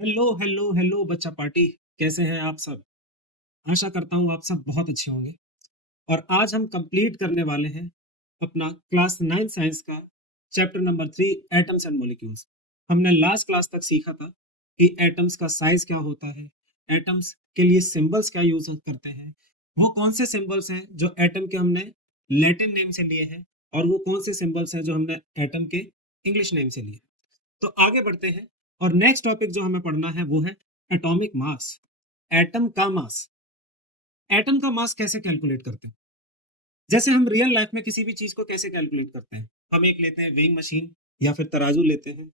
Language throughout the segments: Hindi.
हेलो हेलो हेलो बच्चा पार्टी। कैसे हैं आप सब? आशा करता हूँ आप सब बहुत अच्छे होंगे। और आज हम कंप्लीट करने वाले हैं अपना क्लास 9 साइंस का chapter number 3, atoms and molecules. हमने लास्ट क्लास तक सीखा था कि एटम्स का साइज क्या होता है, एटम्स के लिए सिंबल्स क्या यूज करते हैं, वो कौन से सिंबल्स हैं जो एटम के हमने लैटिन नेम से लिए हैं, और वो कौन से सिंबल्स हैं जो हमने एटम के इंग्लिश नेम से लिए। तो आगे बढ़ते हैं। और नेक्स्ट टॉपिक जो हमें पढ़ना है वो है एटॉमिक मास। एटम का मास। एटम का मास कैसे कैलकुलेट करते हैं? जैसे हम रियल लाइफ में किसी भी चीज को कैसे कैलकुलेट करते हैं, हम एक लेते हैं वेइंग मशीन या फिर तराजू लेते हैं,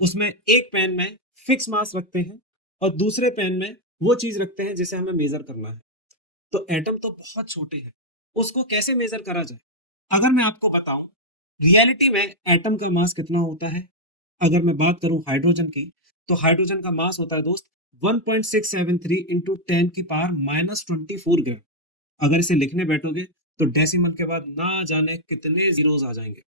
उसमें एक पेन में फिक्स मास रखते हैं और दूसरे पेन में वो चीज रखते हैं जिसे हमें मेजर करना है। तो एटम तो बहुत छोटे हैं, उसको कैसे मेजर करा जाए? अगर मैं आपको बताऊं रियलिटी में एटम का मास कितना होता है, अगर मैं बात करूं हाइड्रोजन की, तो हाइड्रोजन का मास होता है दोस्त 1.673 इंटू 10 की पावर -24 ग्राम। अगर इसे लिखने बैठोगे तो डेसिमल के बाद ना जाने कितने जीरोस आ जाएंगे,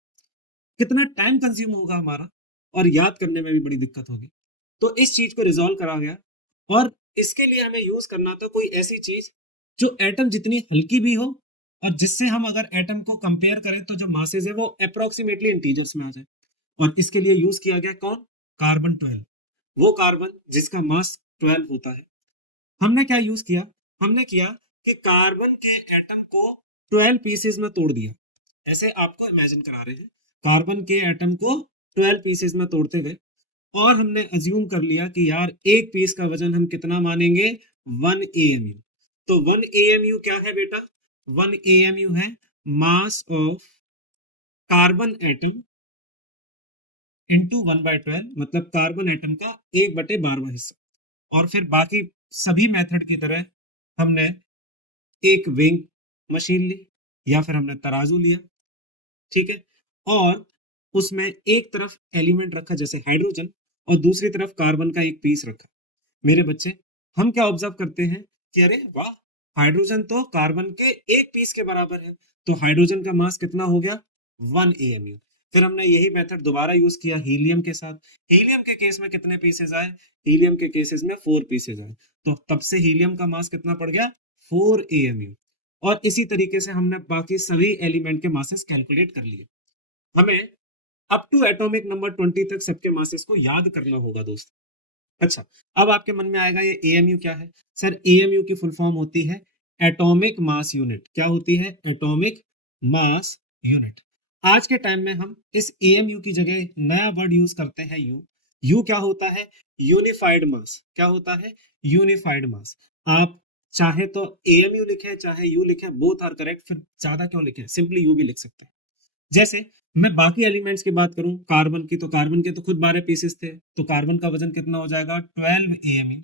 कितना टाइम कंज्यूम होगा हमारा, और याद करने में भी बड़ी दिक्कत होगी। तो इस चीज को रिजॉल्व करा गया, और इसके लिए हमें यूज करना था कोई ऐसी चीज जो एटम जितनी हल्की भी हो, और जिससे हम अगर एटम को कंपेयर करें तो जो मासेज है वो अप्रोक्सीमेटली इंटीजर्स में आ जाए। और इसके लिए यूज किया गया कौन? कार्बन 12। वो कार्बन जिसका मास 12 होता है। हमने क्या यूज किया? हमने किया कि कार्बन के एटम को 12 पीसेस में तोड़ दिया। ऐसे आपको इमेजिन करा रहे हैं, कार्बन के एटम को 12 पीसेस में तोड़ते गए, और हमने अज्यूम कर लिया कि यार एक पीस का वजन हम कितना मानेंगे? 1 AMU। तो 1 AMU क्या है बेटा? 1 AMU है mass of carbon atom into 1/12, मतलब कार्बन एटम का 1/12वां हिस्सा। और फिर बाकी सभी मेथड की तरह हमने एक वेइंग मशीन ली, या फिर हमने तराजू लिया, ठीक है, और उसमें एक तरफ एलिमेंट रखा जैसे हाइड्रोजन, और दूसरी तरफ कार्बन का एक पीस रखा। मेरे बच्चे, हम क्या ऑब्जर्व करते हैं कि अरे वाह, हाइड्रोजन तो कार्बन के एक पीस के बराबर है, तो हाइड्रोजन का मास कितना हो गया? 1 AMU। फिर हमने यही मेथड दोबारा यूज किया हीलियम के साथ। हीलियम के केस में कितने पीसेज आए? हीलियम के केसेस में 4 पीसेज आए। तो तब से हीलियम का मास कितना पड़ गया? 4 AMU। और इसी तरीके से हमने बाकी सभी एलिमेंट के मासेस कैलकुलेट कर लिए। हमें अप टू एटॉमिक नंबर 20 तक सबके मासेस को याद करना होगा दोस्त। अच्छा, अब आपके मन में आएगा ये एएमयू क्या है? सर, एएमयू की फुल फॉर्म होती है एटॉमिक मास यूनिट। क्या होती है? Atomic mass unit. आज के टाइम में हम इस एएमयू की जगह नया वर्ड यूज करते हैं यू। यू क्या होता है? यूनिफाइड मास। क्या होता है? यूनिफाइड मास। आप चाहे तो एएमयू लिखें चाहे यू लिखें, बोथ आर करेक्ट, फिर ज्यादा क्यों लिखें, सिंपली यू भी लिख सकते हैं। जैसे मैं बाकी एलिमेंट्स की बात करूं कार्बन की, तो कार्बन के तो खुद 12 पीसेस थे, तो कार्बन का वजन कितना हो जाएगा? 12 AMU।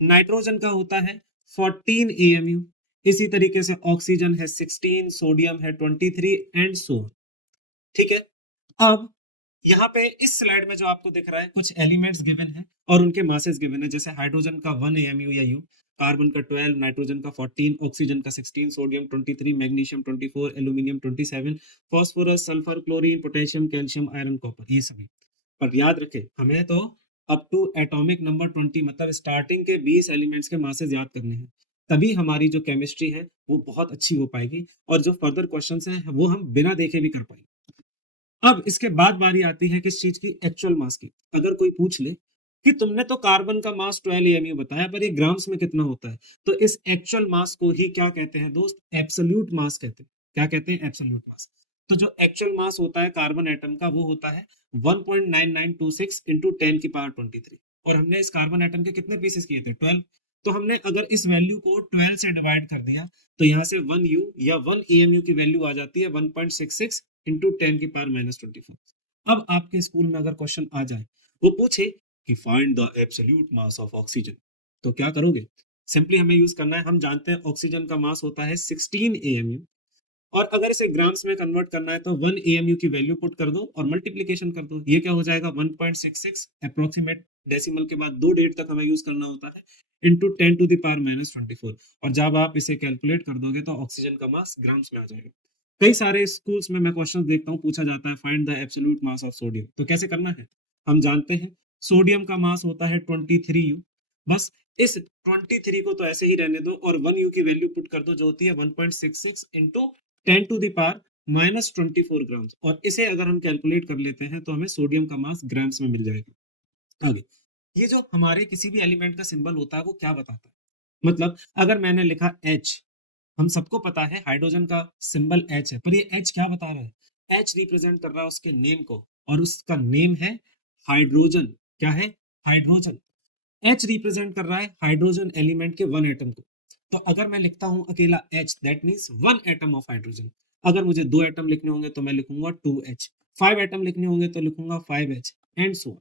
नाइट्रोजन का होता है 14 AMU। इसी तरीके से ऑक्सीजन है 16, सोडियम है 23, एंड सो ऑन। ठीक है। अब यहाँ पे इस स्लाइड में जो आपको दिख रहा है कुछ एलिमेंट्स गिवन है और उनके मासेस गिवन है, जैसे हाइड्रोजन का 1 AMU या यू, कार्बन का 12, नाइट्रोजन का 14, ऑक्सीजन का 16, sodium 23, magnesium 24, aluminium 27, phosphorus, sulphur, chlorine, potassium, calcium, iron, copper, ये सभी। पर याद रखें, हमें तो अप टू एटॉमिक नंबर 20, मतलब स्टार्टिंग के 20 एलिमेंट्स के मासेस याद करने हैं। तभी हमारी जो केमिस्ट्री है वो बहुत अच्छी हो पाएगी, और जो फर्दर क्वेश्चंस हैं वो हम बिना देखे भी कर पाएंगे। अब इसके बाद बारी आती है किस चीज की? एक्चुअल मास की। अगर कोई पूछ ले कि तुमने तो कार्बन का मास 12 AMU बताया, पर ये ग्राम्स में कितना होता है, तो इस एक्चुअल मास को ही क्या कहते हैं दोस्त? एब्सोल्यूट मास कहते हैं। क्या कहते हैं? एब्सोल्यूट मास। तो जो एक्चुअल मास होता है कार्बन एटम का वो होता है 1.9926 इंटू 10 की पावर 23। और हमने इस कार्बन एटम के कितने पीसेस किए थे? 12। तो हमने अगर इस वैल्यू को 12 से डिवाइड कर दिया, तो यहाँ से 1 U या 1 AMU की वैल्यू आ जाती है 1.66 इंटू 10 की पावर -24। अब आपके स्कूल में अगर क्वेश्चन आ जाए, वो पूछे कि find the absolute mass of oxygen, तो क्या करोगे? सिंपली हमें यूज करना है, हम जानते हैं ऑक्सीजन का मास होता है 16 AMU, और अगर इसे ग्राम्स में कन्वर्ट करना है तो 1 AMU की वैल्यू पुट कर दो और मल्टीप्लीकेशन कर दो। ये क्या हो जाएगा? 1.66, अप्रोक्सीमेट डेसिमल के बाद 2 डिजिट तक हमें यूज करना होता है, इंटू 10 की पावर -24। और जब आप इसे कैलकुलेट कर दोगे तो ऑक्सीजन का मास ग्राम्स में आ जाएगा। कई सारे स्कूल्स में मैं क्वेश्चन देखता हूँ, पूछा जाता है find the absolute mass of sodium, तो कैसे करना है? हम जानते हैं सोडियम का मास होता है 23U। बस इस 23 को तो ऐसे ही रहने दो और 1U की वैल्यू पुट कर दो जो होती है 1.66 इंटू 10⁻24 ग्राम्स, और इसे अगर हम कैलकुलेट कर लेते हैं तो हमें सोडियम का मास ग्राम्स में मिल जाएगा। आगे, ये जो हमारे किसी भी एलिमेंट का सिंबल होता है वो क्या बताता है, मतलब अगर मैंने लिखा H, हम सबको पता है हाइड्रोजन का सिंबल H है, पर ये H क्या बता रहा है? H रिप्रेजेंट कर रहा है उसके नेम को, और उसका नेम है हाइड्रोजन। क्या है? हाइड्रोजन। H रिप्रेजेंट कर रहा है हाइड्रोजन एलिमेंट के वन एटम को। तो अगर मैं लिखता हूं अकेला H, that means one atom of hydrogen. अगर मुझे दो एटम लिखने होंगे तो मैं लिखूंगा 2H, 5 एटम लिखने होंगे तो लिखूंगा 5H, एंड सो ऑन।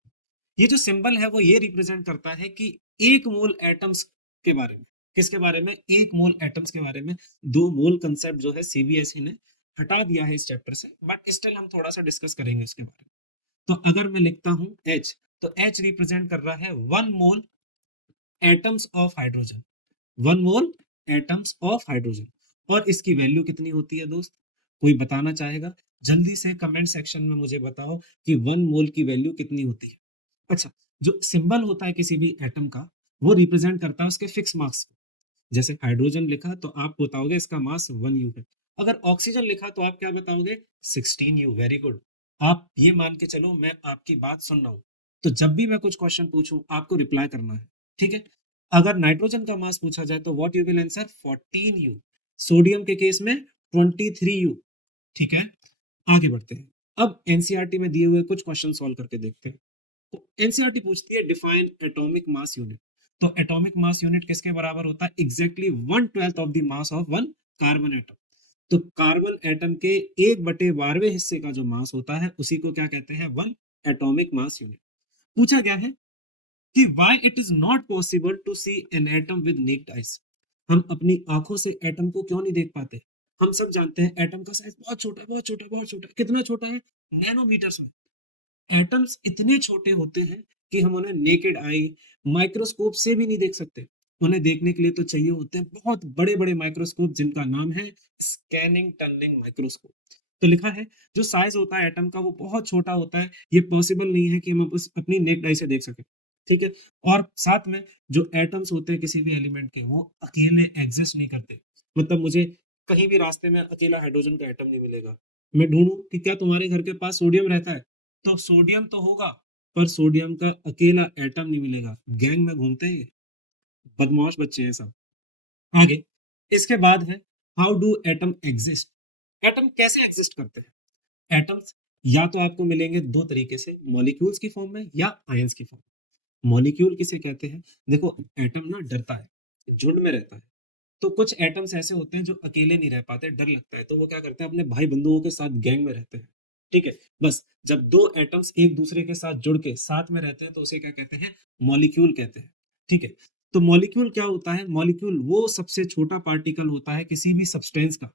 ये जो सिंबल है वो ये रिप्रेजेंट करता है कि एक मोल एटम्स के बारे में। किसके बारे में? एक मोल एटम्स के बारे में। दो मोल कंसेप्ट जो है सीबीएसई ने हटा दिया है इस चैप्टर से, बट स्टिल हम थोड़ा सा डिस्कस करेंगे उसके बारे में। तो अगर मैं लिखता हूं H, तो H रिप्रेजेंट कर रहा है one mole atoms of hydrogen, one mole atoms of hydrogen. और इसकी वैल्यू कितनी होती है दोस्त? कोई बताना चाहेगा? जल्दी से कमेंट सेक्शन में मुझे बताओ कि वन मोल की वैल्यू कितनी होती है। अच्छा, जो सिंबल होता है किसी भी एटम का, वो रिप्रेजेंट करता है उसके फिक्स मास को। जैसे हाइड्रोजन लिखा तो आप बताओगे इसका मास 1U है। अगर ऑक्सीजन लिखा तो आप क्या बताओगे? 16U। Very good. आप ये मान के चलो मैं आपकी बात सुन रहा हूं, तो जब भी मैं कुछ क्वेश्चन पूछूं आपको रिप्लाई करना है, ठीक है? अगर नाइट्रोजन का मास पूछा जाए तो what you will answer? 14U। Sodium के केस में 23U। ठीक है, आगे बढ़ते हैं। अब एनसीईआरटी में दिए हुए कुछ क्वेश्चन सॉल्व करके देखते हैं। तो एनसीईआरटी पूछती है डिफाइन एटॉमिक मास यूनिट। तो एटॉमिक मास यूनिट किसके बराबर होता है? Exactly 1/12 of the mass of one carbon atom. तो कार्बन एटम के 1/12वें हिस्से का जो मास होता है उसी को क्या कहते हैं? One atomic mass unit. पूछा गया है कि why it is not possible to see an atom with naked eyes. हम अपनी आंखों से एटम को क्यों नहीं देख पाते? हम सब जानते हैं एटम का साइज बहुत छोटा, बहुत छोटा, बहुत छोटा। कितना छोटा है? नैनोमीटर्स में। एटम्स इतने छोटे होते हैं कि हम उन्हें नेकेड आई, माइक्रोस्कोप से भी नहीं देख सकते। उन्हें देखने के लिए तो चाहिए होते हैं बहुत बड़े बड़े माइक्रोस्कोप, जिनका नाम है स्कैनिंग टनलिंग माइक्रोस्कोप। तो लिखा है जो साइज होता है एटम का वो बहुत छोटा होता है, ये पॉसिबल नहीं है कि हम उस अपनी नेक्ड आई से देख सकें। ठीक है, और साथ में जो एटम्स होते हैं किसी भी एलिमेंट के, वो अकेले एग्जिस्ट नहीं करते। मतलब मुझे कहीं भी रास्ते में अकेला हाइड्रोजन का एटम नहीं मिलेगा। मैं ढूंढूं कि क्या तुम्हारे घर के पास सोडियम रहता है, तो सोडियम तो होगा, पर सोडियम का अकेला एटम नहीं मिलेगा। गैंग में घूमते हैं ये, बदमाश बच्चे हैं सब। आगे, इसके बाद है how do atom exist. Atom कैसे एग्जिस्ट करते हैं? एटम्स या तो आपको मिलेंगे दो तरीके से, मॉलिक्यूल्स की फॉर्म में या आयंस की फॉर्म में। मॉलिक्यूल किसे कहते हैं? देखो, एटम ना डरता है, झुंड में रहता है। तो कुछ एटम्स ऐसे होते हैं जो अकेले नहीं रह पाते, डर लगता है, तो वो क्या करते हैं? अपने भाई बंधुओं के साथ गैंग में रहते हैं। ठीक है, बस जब दो एटम्स एक दूसरे के साथ जुड़ के साथ में रहते हैं तो उसे क्या कहते हैं? मॉलिक्यूल कहते हैं। ठीक है, तो मॉलिक्यूल क्या होता है? मॉलिक्यूल वो सबसे छोटा पार्टिकल होता है किसी भी सब्सटेंस का,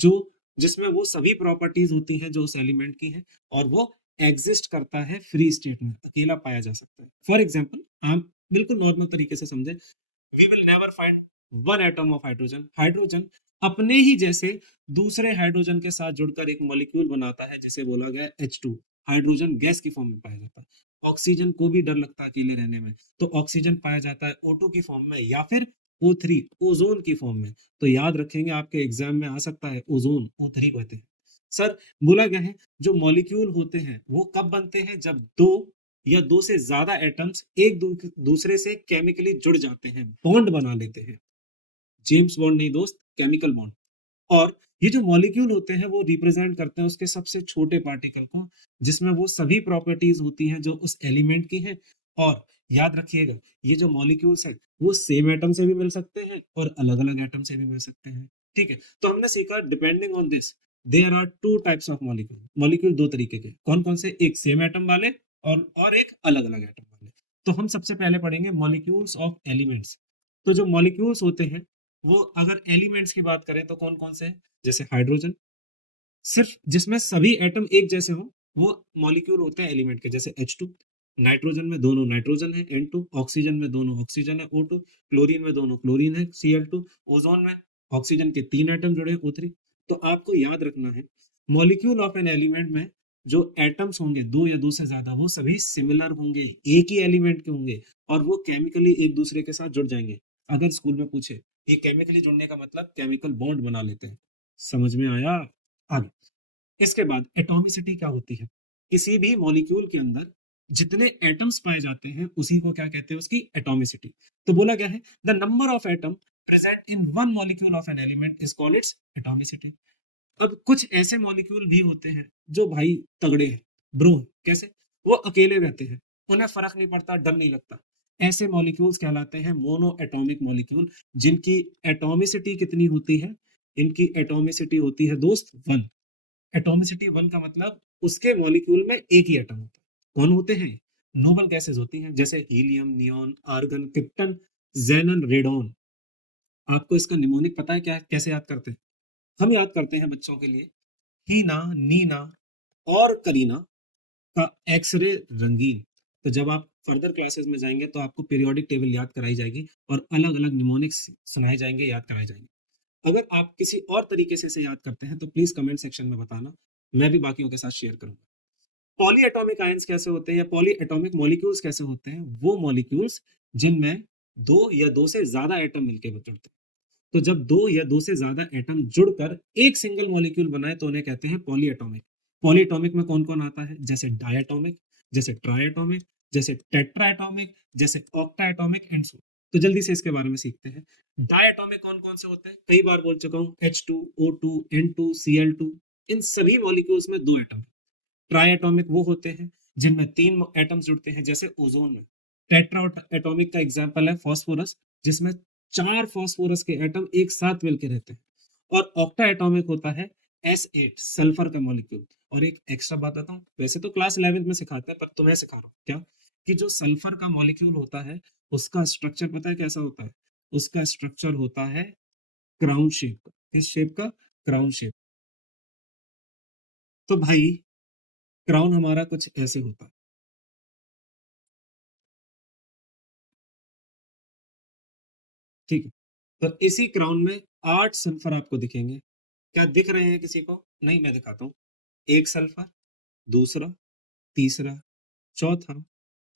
जो जिसमें वो सभी प्रॉपर्टीज होती हैं जो उस एलिमेंट की हैं, और वो एग्जिस्ट करता है फ्री स्टेट में, अकेला पाया जा सकता है। फॉर एग्जाम्पल, आप बिल्कुल नॉर्मल तरीके से समझे, we will never find one atom of hydrogen. Hydrogen अपने ही जैसे दूसरे हाइड्रोजन के साथ जुड़कर एक मॉलिक्यूल बनाता है जिसे बोला गया H2। हाइड्रोजन गैस की फॉर्म में पाया जाता है। ऑक्सीजन को भी डर लगता है अकेले रहने में, तो ऑक्सीजन पाया जाता है O2 की फॉर्म में या फिर O3 ओजोन की फॉर्म में। तो याद रखेंगे, आपके एग्जाम में आ सकता है ओजोन O3 कहते हैं। सर, बोला गया है जो मॉलिक्यूल होते हैं वो कब बनते हैं? जब दो या दो से ज्यादा एटम्स एक दूसरे से केमिकली जुड़ जाते हैं, बॉन्ड बना लेते हैं। जेम्स बॉन्ड नहीं दोस्त, केमिकल बॉन्ड। और ये जो मॉलिक्यूल होते हैं वो रिप्रेजेंट करते हैं उसके सबसे छोटे पार्टिकल को, जिसमें वो सभी प्रॉपर्टीज होती हैं जो उस एलिमेंट की हैं। और याद रखिएगा, ये जो मॉलिक्यूल्स हैं वो सेम एटम से भी मिल सकते हैं और अलग अलग एटम से भी मिल सकते हैं। ठीक है, तो हमने सीखा depending on this there are two types of molecule. Molecule दो तरीके के, कौन कौन से? एक सेम एटम वाले और एक अलग अलग एटम वाले। तो हम सबसे पहले पढ़ेंगे मॉलिक्यूल्स ऑफ एलिमेंट्स। तो जो मॉलिक्यूल्स होते हैं वो अगर एलिमेंट्स की बात करें तो कौन कौन से हैं? जैसे हाइड्रोजन, सिर्फ जिसमें सभी एटम एक जैसे हो वो मॉलिक्यूल होते हैं एलिमेंट के, जैसे H2। नाइट्रोजन में दोनों नाइट्रोजन है N2, ऑक्सीजन में दोनों ऑक्सीजन है O2, क्लोरीन में दोनों क्लोरीन है Cl2, ओजोन में ऑक्सीजन के तीन एटम जुड़े हैं O3। तो आपको याद रखना है, मॉलिक्यूल ऑफ एन एलिमेंट में जो एटम्स होंगे दो या दो से ज्यादा, वो सभी सिमिलर होंगे, एक ही एलिमेंट के होंगे, और वो केमिकली एक दूसरे के साथ जुड़ जाएंगे। अगर स्कूल में पूछे ये केमिकली जुड़ने का मतलब, केमिकल बॉन्ड बना लेते हैं। समझ में आया? आगे इसके बाद एटॉमिसिटी क्या होती है? किसी भी मॉलिक्यूल के अंदर जितने एटम्स पाए जाते हैं उसी को क्या कहते हैं? उसकी एटॉमिसिटी। तो बोला गया है the number of atom present in one molecule of an element is called its atomicity. अब कुछ ऐसे मॉलिक्यूल भी होते हैं जो भाई तगड़े हैं, ब्रो हैं। कैसे? वो अकेले रहते हैं, उन्हें फर्क नहीं पड़ता, डर नहीं लगता। ऐसे मॉलिक्यूल्स कहलाते हैं मोनो एटॉमिक मॉलिक्यूल, जिनकी एटॉमिसिटी कितनी होती है? इनकी एटॉमिसिटी होती है दोस्त 1। एटॉमिसिटी 1 का मतलब उसके मॉलिक्यूल में एक ही एटम होता है। कौन होते हैं? नोबल गैसेस होती हैं, जैसे helium, neon, argon, krypton, जेनन, radon. आपको इसका निमोनिक पता है क्या? कैसे याद करते हैं? हम याद करते हैं बच्चों के लिए, हीना, नीना और करीना का एक्सरे रंगीन। तो जब आप फर्दर क्लासेस में जाएंगे तो आपको पीरियोडिक टेबल याद कराई जाएगी और अलग अलग निमोनिक्स सुनाए जाएंगे, याद कराए जाएंगे। अगर आप किसी और तरीके से इसे याद करते हैं तो प्लीज कमेंट सेक्शन में बताना, मैं भी बाकियों के साथ शेयर करूंगा। पॉली एटॉमिक आयंस कैसे होते हैं या पॉली एटॉमिक मॉलिक्यूल्स कैसे होते हैं? वो मॉलिक्यूल्स जिनमें दो या दो से ज्यादा एटम मिलकर जुड़ते हैं। तो जब दो या दो से ज्यादा एटम जुड़कर एक सिंगल मॉलिक्यूल बनाए तो उन्हें कहते हैं पॉली एटॉमिक। पॉली एटॉमिक में कौन कौन आता है? जैसे डायटोमिक, जैसे ट्राइएटॉमिक, जैसे टेट्राएटॉमिक, जैसे ऑक्टाएटॉमिक एंड सो। तो जल्दी से इसके बारे में सीखते हैं। डायटोमिक कौन कौन से होते हैं? कई बार बोल चुका हूं, H2, O2, N2, Cl2। इन सभी मॉलिक्यूल्स में दो एटम। ट्राई एटॉमिक वो होते हैं जिनमें तीन एटम्स जुड़ते हैं, जैसे ओजोन में। टेट्रा एटॉमिक का एग्जांपल है फॉस्फोरस, जिसमें चार फॉस्फोरस के एटम एक साथ मिलकर रहते हैं। और ऑक्टा एटॉमिक होता है S8, सल्फर का मॉलिक्यूल। और एक एक्स्ट्रा बात बताऊं, वैसे तो क्लास 11th में सिखाते हैं, पर तुम्हें सिखा रहा हूं क्या, कि जो सल्फर का मॉलिक्यूल होता है उसका स्ट्रक्चर पता है कैसा होता है? उसका स्ट्रक्चर होता है क्राउन शेप का। किस शेप का? Crown shape. तो भाई क्राउन हमारा कुछ ऐसे होता है, ठीक है? तो इसी क्राउन में 8 सल्फर आपको दिखेंगे। क्या दिख रहे हैं किसी को? नहीं, मैं दिखाता हूँ। एक सल्फर, दूसरा, तीसरा, चौथा,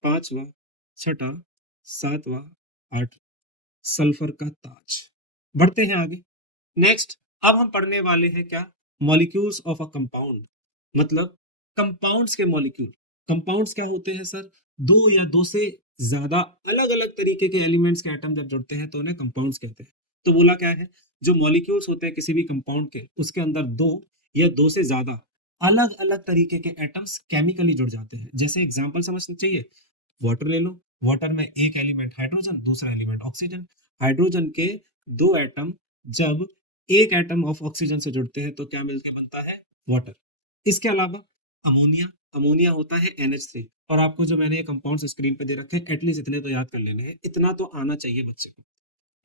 पांचवा, छठा, सातवां, आठ। सल्फर का ताज। बढ़ते हैं आगे। नेक्स्ट, अब हम पढ़ने वाले हैं क्या? Molecules of a compound. मतलब कंपाउंड्स के मॉलिक्यूल। कंपाउंड्स क्या होते हैं सर? दो या दो से ज्यादा अलग अलग तरीके के एलिमेंट्स के एटम जब जुड़ते हैं तो उन्हें कंपाउंड्स कहते हैं। तो बोला क्या है, जो मॉलिक्यूल्स होते हैं किसी भी कंपाउंड के, उसके अंदर दो या दो से ज्यादा अलग अलग तरीके के एटम्स केमिकली जुड़ जाते हैं। जैसे एग्जांपल समझना चाहिए, वाटर ले लो। वाटर में एक एलिमेंट हाइड्रोजन, दूसरा एलिमेंट ऑक्सीजन। हाइड्रोजन के दो एटम जब एक एटम ऑफ ऑक्सीजन से जुड़ते हैं तो क्या मिलकर बनता है? वाटर। इसके अलावा अमोनिया। अमोनिया होता है NH3। और आपको जो मैंने ये कंपाउंड्स स्क्रीन पे दे रखे हैं, एटलीस्ट इतने तो याद कर लेने हैं, इतना तो आना चाहिए बच्चे को।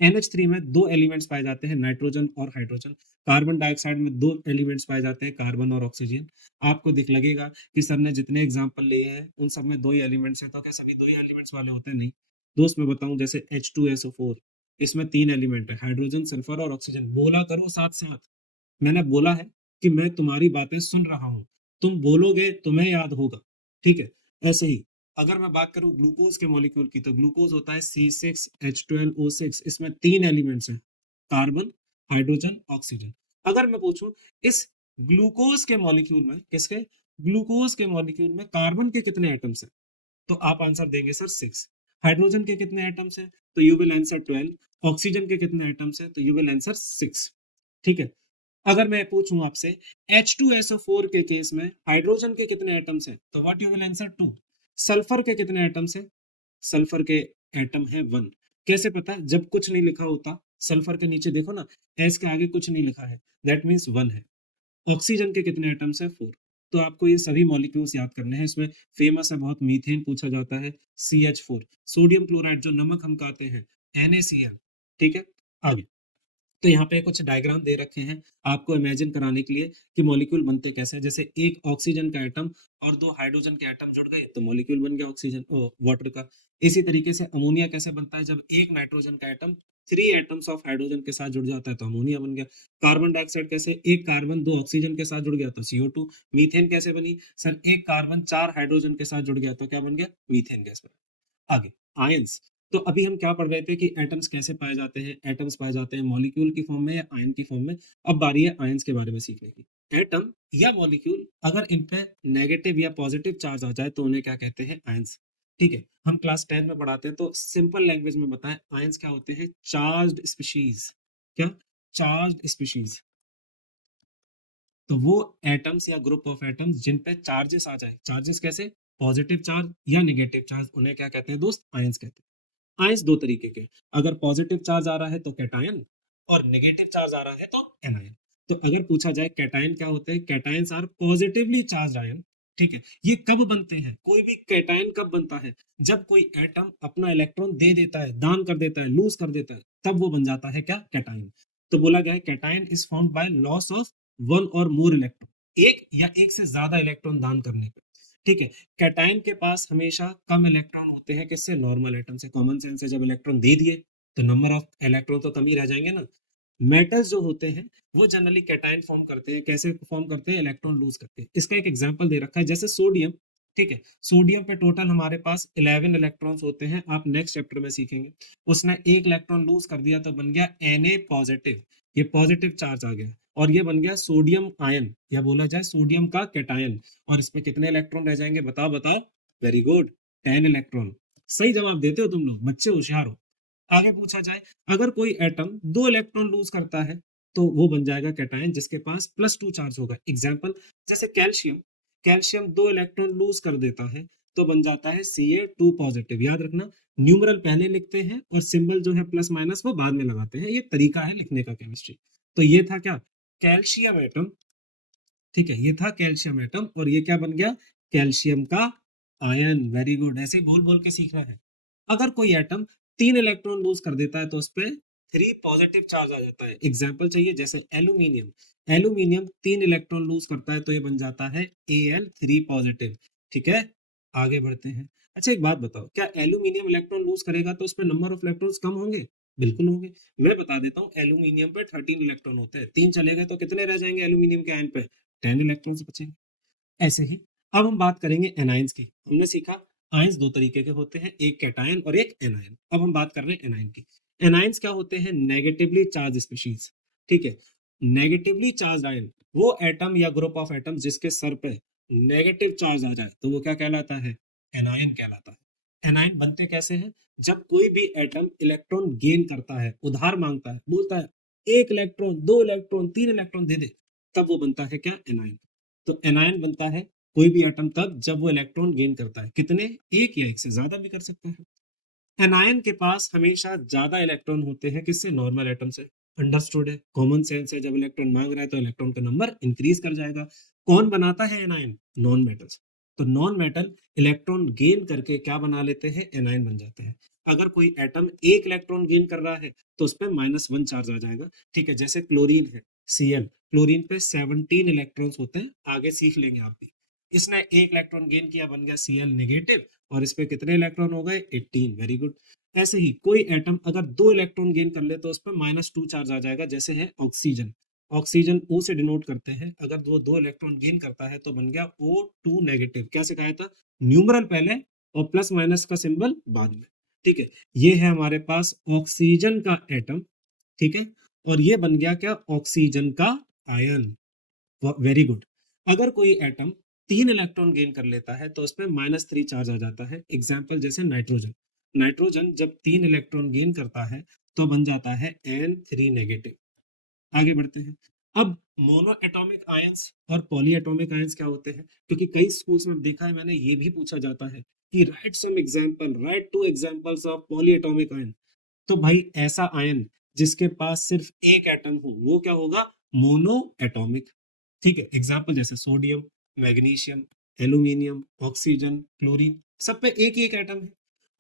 NH3 में दो एलिमेंट्स पाए जाते हैं, नाइट्रोजन और हाइड्रोजन। कार्बन डाइऑक्साइड में दो एलिमेंट्स पाए जाते हैं, कार्बन और ऑक्सीजन। आपको दिख लगेगा कि सर ने जितने एग्जांपल लिए हैं उन सब में दो ही एलिमेंट्स हैं, तो क्या सभी दो ही एलिमेंट्स वाले होते हैं? नहीं दोस्त, मैं बताऊं, जैसे H2SO4, इसमें तीन एलिमेंट है, हाइड्रोजन, सल्फर और ऑक्सीजन। बोला करो साथ साथ। मैंने बोला है कि मैं तुम्हारी बातें सुन रहा हूं, तुम बोलोगे तुम्हें याद होगा, ठीक है? ऐसे ही अगर मैं बात करूं ग्लूकोज के मॉलिक्यूल की, तो ग्लूकोज होता है C6H12O6। इसमें तीन एलिमेंट्स हैं, कार्बन, हाइड्रोजन, ऑक्सीजन। अगर मैं पूछूं इस ग्लूकोज के मॉलिक्यूल में, किसके? ग्लूकोज के मॉलिक्यूल में कार्बन के कितने एटम्स हैं? तो आप आंसर देंगे सर 6। हाइड्रोजन के कितने एटम्स हैं? तो यू विल आंसर 12। ऑक्सीजन के कितने एटम्स हैं? तो यू विल आंसर 6। ठीक है? अगर मैं पूछूं आपसे H2SO4 के केस में हाइड्रोजन के कितने एटम्स हैं, तो what you will answer 2। Sulphur के कितने एटम्स हैं? सल्फर के एटम है 1। कैसे पता है? जब कुछ नहीं लिखा होता, सल्फर के नीचे देखो ना, एस के आगे कुछ नहीं लिखा है, दैट मीन्स 1 है। ऑक्सीजन के कितने एटम्स है? 4। तो आपको ये सभी मॉलिक्यूल्स याद करने हैं। इसमें फेमस है बहुत, मीथेन पूछा जाता है, CH4। सोडियम क्लोराइड जो नमक हम खाते हैं, NaCl। ठीक है? आगे तो यहाँ पे कुछ डायग्राम दे रखे हैं आपको इमेजिन कराने के लिए कि मॉलिक्यूल बनते कैसे हैं। जैसे एक ऑक्सीजन का एटम और दो हाइड्रोजन के एटम जुड़ गए तो मॉलिक्यूल बन गया ऑक्सीजन वाटर का। इसी तरीके से अमोनिया कैसे बनता है? जब एक नाइट्रोजन का एटम 3 एटम्स ऑफ हाइड्रोजन के साथ जुड़ जाता है तो अमोनिया बन गया। कार्बन डाइऑक्साइड कैसे, एक कार्बन 2 ऑक्सीजन के साथ जुड़ गया तो CO2। मीथेन कैसे बनी सर, एक कार्बन 4 हाइड्रोजन के साथ जुड़ गया तो क्या बन गया, मीथेन गैस बना। आगे आयंस, तो अभी हम क्या पढ़ रहे थे कि एटम्स कैसे पाए जाते हैं, एटम्स पाए जाते हैं मॉलिक्यूल की फॉर्म में या आयन की फॉर्म में। अब बारी है आयंस के बारे में सीखने की। एटम या मॉलिक्यूल अगर इन पे नेगेटिव या पॉजिटिव चार्ज आ जाए तो उन्हें क्या कहते हैं, आयंस। ठीक है, हम क्लास 10 में पढ़ाते हैं तो सिंपल लैंग्वेज में बताएं, आयंस क्या होते हैं, चार्ज्ड स्पीशीज। क्या, चार्ज्ड स्पीशीज। तो वो एटम्स या ग्रुप ऑफ एटम्स जिन पे चार्जेस आ जाए, चार्जेस कैसे, पॉजिटिव चार्ज या नेगेटिव चार्ज, उन्हें क्या कहते हैं दोस्त, आयंस कहते हैं। आयंस दो तरीके के, अगर पॉजिटिव चार्ज आ रहा है तो कैटायन, और नेगेटिव चार्ज आ रहा है तो एनायन। तो अगर पूछा जाए कैटायन क्या होते हैं, cations are positively charge ion. ठीक है, ये कब बनते हैं, कोई भी कैटायन कब बनता है, जब कोई एटम अपना इलेक्ट्रॉन दे देता है, दान कर देता है, लूज कर देता है, तब वो बन जाता है क्या, कैटायन। तो बोला गया है cation is found by loss of one और मोर इलेक्ट्रॉन, एक या एक से ज्यादा इलेक्ट्रॉन दान करने पे। ठीक है, कैटायन के पास हमेशा कम इलेक्ट्रॉन होते हैं, किससे, नॉर्मल एटम से। कॉमन सेंस से जब इलेक्ट्रॉन दे दिए तो नंबर ऑफ इलेक्ट्रॉन तो कम ही रह जाएंगे ना। मेटल्स जो होते हैं वो जनरली कैटायन फॉर्म करते हैं, कैसे फॉर्म करते हैं, इलेक्ट्रॉन लूज करते हैं। इसका एक एग्जांपल दे रखा है, जैसे सोडियम। ठीक है, सोडियम पे टोटल हमारे पास 11 इलेक्ट्रॉन्स होते हैं, आप नेक्स्ट चैप्टर में सीखेंगे। उसने एक इलेक्ट्रॉन लूज कर दिया तो बन गया Na पॉजिटिव, ये पॉजिटिव चार्ज आ गया, और ये बन गया सोडियम आयन, या बोला जाए सोडियम का कैटायन। और इस पे कितने इलेक्ट्रॉन रह जाएंगे, बताओ बताओ। Very good, 10 electron. सही जवाब देते हो तुम लोग, बच्चे होशियार हो। आगे पूछा जाए, अगर कोई एटम 2 इलेक्ट्रॉन लूज करता है तो वो बन जाएगा कैटायन जिसके पास +2 चार्ज होगा। एग्जाम्पल, जैसे कैल्शियम, कैल्शियम 2 इलेक्ट्रॉन लूज कर देता है तो बन जाता है Ca2 पॉजिटिव। याद रखना, न्यूमरल पहले लिखते हैं और सिंबल जो है प्लस माइनस वो बाद में लगाते हैं, ये तरीका है लिखने का केमिस्ट्री। तो ये था क्या, कैल्शियम एटम। ठीक है, ये था कैल्शियम एटम, और ये क्या बन गया, कैल्शियम का आयन। वेरी गुड, ऐसे बोल बोल के सीखना है। अगर कोई एटम 3 इलेक्ट्रॉन लूज कर देता है तो उस पर 3 पॉजिटिव चार्ज आ जाता है। एग्जाम्पल चाहिए, जैसे एल्यूमिनियम, एल्यूमिनियम 3 इलेक्ट्रॉन लूज करता है तो ये बन जाता है Al3 पॉजिटिव। ठीक है, आगे बढ़ते हैं। अच्छा एक बात बताओ, क्या एल्यूमिनियम इलेक्ट्रॉन लूज करेगा तो उसमें नंबर ऑफ इलेक्ट्रॉन्स कम होंगे, बिल्कुल होंगे। मैं बता देता हूँ, एल्यूमिनियम पे 13 इलेक्ट्रॉन होते हैं, 3 चले गए तो कितने रह जाएंगे एल्यूमिनियम के आयन पे, 10 इलेक्ट्रॉन्स बचेंगे। ऐसे ही अब हम बात करेंगे एनायंस की। हमने सीखा आयंस दो तरीके के होते हैं, एक कैटायन और एक एनायन। अब हम बात कर रहे हैं एनायन की। एनायंस क्या होते हैं, नेगेटिवली चार्ज स्पीशीज। ठीक है, नेगेटिवली चार्ज आयन, वो एटम या ग्रुप ऑफ एटम जिसके सर पे नेगेटिव चार्ज आ जाए तो वो क्या कहलाता है, एनायन कहलाता है। एनायन बनते कैसे हैं, जब कोई भी एटम इलेक्ट्रॉन गेन करता है, उधार मांगता है, बोलता है 1 इलेक्ट्रॉन, 2 इलेक्ट्रॉन, 3 इलेक्ट्रॉन दे दे, तब वो बनता है क्या, एनायन। तो एनायन बनता है कोई भी एटम तब जब वो इलेक्ट्रॉन गेन करता है, कितने, एक या एक से ज्यादा भी कर सकता है। एनायन के पास हमेशा ज्यादा इलेक्ट्रॉन होते हैं, किससे, नॉर्मल एटम से। अंडरस्टूड है, कॉमन सेंस है, जब इलेक्ट्रॉन मांग रहा है तो इलेक्ट्रॉन का नंबर इंक्रीज कर जाएगा। कौन बनाता है एनायन, नॉन मेटल्स। तो नॉन मेटल इलेक्ट्रॉन गेन करके क्या बना लेते हैं, एनायन बन जाते हैं। अगर कोई एटम एक इलेक्ट्रॉन गेन कर रहा है तो उस पर -1 चार्ज आ जाएगा। ठीक है, जैसे क्लोरीन है, Cl, क्लोरीन पे 17 इलेक्ट्रॉन्स होते हैं, आगे सीख लेंगे आप भी। इसने एक इलेक्ट्रॉन गेन किया, बन गया Cl नेगेटिव, और इस पे कितने इलेक्ट्रॉन हो गए, 18। Very good. ऐसे ही कोई एटम अगर 2 इलेक्ट्रॉन गेन कर ले तो उस पर -2 चार्ज आ जाएगा, जैसे है ऑक्सीजन। ऑक्सीजन O से डिनोट करते हैं, अगर वो 2 इलेक्ट्रॉन गेन करता है तो बन गया O2 नेगेटिव। क्या सिखाया था, न्यूमरल पहले और प्लस माइनस का सिंबल बाद में। ठीक है, ये है हमारे पास ऑक्सीजन का एटम। ठीक है, और ये बन गया क्या, ऑक्सीजन का आयन। Very good. अगर कोई एटम 3 इलेक्ट्रॉन गेन कर लेता है तो उस पर -3 चार्ज आ जाता है। एग्जाम्पल, जैसे नाइट्रोजन, नाइट्रोजन जब 3 इलेक्ट्रॉन गेन करता है तो बन जाता है N3 नेगेटिव। आगे बढ़ते हैं। अब मोनो एटॉमिक आयंस और पॉली एटॉमिक आयंस क्या होते हैं, क्योंकि कई स्कूल्स में देखा है मैंने, ये भी पूछा जाता है कि write some example, write 2 examples of poly atomic ion. तो भाई ऐसा आयन जिसके पास सिर्फ एक एटम हो वो क्या होगा, मोनो एटॉमिक। ठीक है, एग्जाम्पल जैसे sodium, magnesium, aluminium, oxygen, chlorine, सब पे एक एक एटम है।